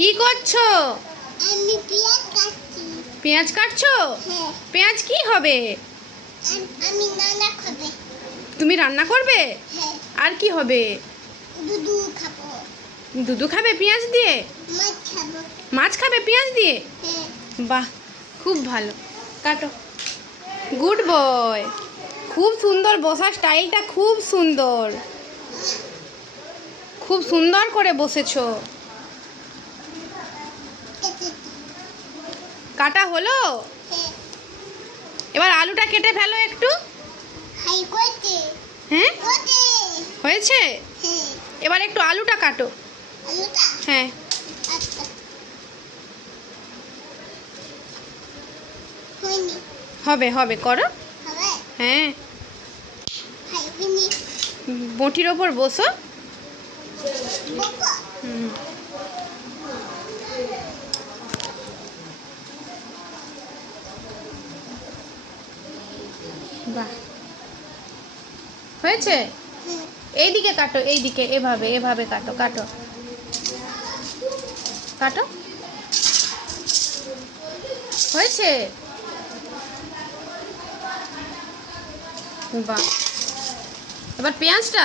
কি করছো? আমি পেঁয়াজ কাটছি। পেঁয়াজ কাটছো? হ্যাঁ। পেঁয়াজ কি হবে? আমি রান্না খাবে। তুমি রান্না করবে? হ্যাঁ। আর কি হবে? দুধু খাবো। দুধু খাবে পেঁয়াজ দিয়ে? মাছ খাবো। মাছ খাবে পেঁয়াজ দিয়ে? হ্যাঁ। বাহ, খুব ভালো। কাটো। Good boy. খুব সুন্দর, বসার স্টাইলটা খুব সুন্দর। খুব সুন্দর করে বসেছো। কাটা হলো? হ্যাঁ। এবার আলুটা কেটে ফেলো একটু। হাই করতে। হ্যাঁ, করতে। হয়েছে? হ্যাঁ। এবার একটু আলুটা কাটো। আলুটা? হ্যাঁ। আচ্ছা। হয়নি। হবে হবে, করো। হবে? হ্যাঁ। হাই হয়নি। বটির ওপর বসো। বকা। হুম। বাহ, হয়েছে? হ্যাঁ। এইদিকে কাটো, এইদিকে, এভাবে এভাবে কাটো, কাটো কাটো। হয়েছে? বাহ, এবার পেঁয়াজটা